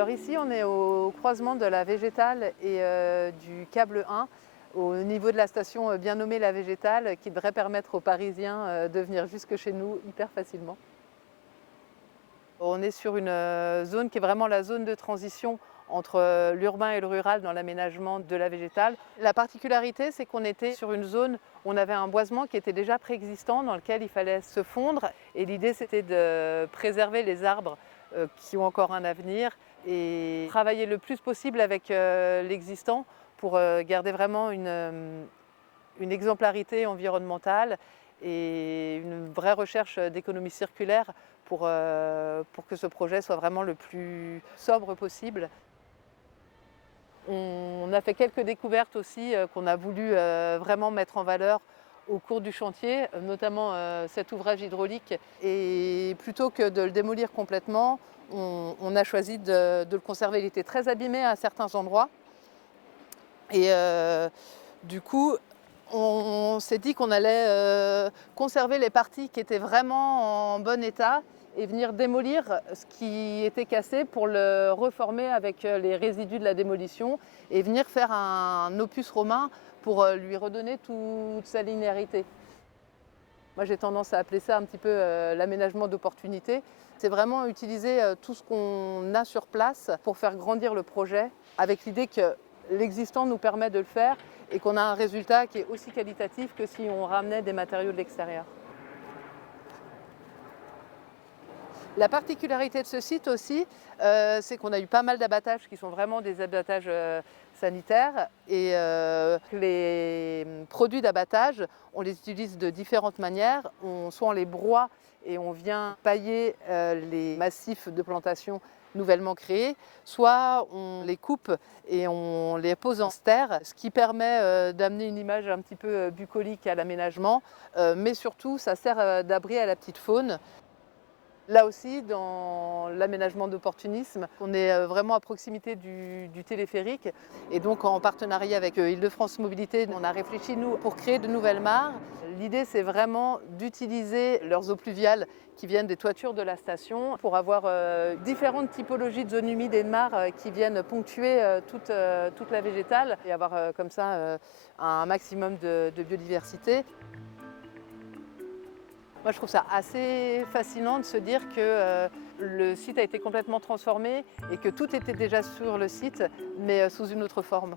Alors ici, on est au croisement de la Végétale et du câble 1, au niveau de la station bien nommée la Végétale, qui devrait permettre aux Parisiens de venir jusque chez nous hyper facilement. On est sur une zone qui est vraiment la zone de transition entre l'urbain et le rural dans l'aménagement de la Végétale. La particularité, c'est qu'on était sur une zone où on avait un boisement qui était déjà préexistant, dans lequel il fallait se fondre. Et l'idée, c'était de préserver les arbres qui ont encore un avenir et travailler le plus possible avec l'existant pour garder vraiment une exemplarité environnementale et une vraie recherche d'économie circulaire pour que ce projet soit vraiment le plus sobre possible. On a fait quelques découvertes aussi qu'on a voulu vraiment mettre en valeur au cours du chantier, notamment cet ouvrage hydraulique. Et plutôt que de le démolir complètement, on a choisi de le conserver. Il était très abîmé à certains endroits. Et du coup, on s'est dit qu'on allait conserver les parties qui étaient vraiment en bon état et venir démolir ce qui était cassé pour le reformer avec les résidus de la démolition et venir faire un opus romain pour lui redonner toute sa linéarité. Moi, j'ai tendance à appeler ça un petit peu l'aménagement d'opportunité. C'est vraiment utiliser tout ce qu'on a sur place pour faire grandir le projet avec l'idée que l'existant nous permet de le faire et qu'on a un résultat qui est aussi qualitatif que si on ramenait des matériaux de l'extérieur. La particularité de ce site aussi, c'est qu'on a eu pas mal d'abattages qui sont vraiment des abattages sanitaires et les produits d'abattage, on les utilise de différentes manières. Soit on les broie et on vient pailler les massifs de plantation nouvellement créés, soit on les coupe et on les pose en stère, ce qui permet d'amener une image un petit peu bucolique à l'aménagement, mais surtout ça sert d'abri à la petite faune. Là aussi, dans l'aménagement d'opportunisme, on est vraiment à proximité du téléphérique et donc en partenariat avec Île-de-France Mobilité, on a réfléchi nous pour créer de nouvelles mares. L'idée, c'est vraiment d'utiliser leurs eaux pluviales qui viennent des toitures de la station pour avoir différentes typologies de zones humides et de mares qui viennent ponctuer toute la végétale et avoir comme ça un maximum de biodiversité. Moi, je trouve ça assez fascinant de se dire que le site a été complètement transformé et que tout était déjà sur le site, mais sous une autre forme.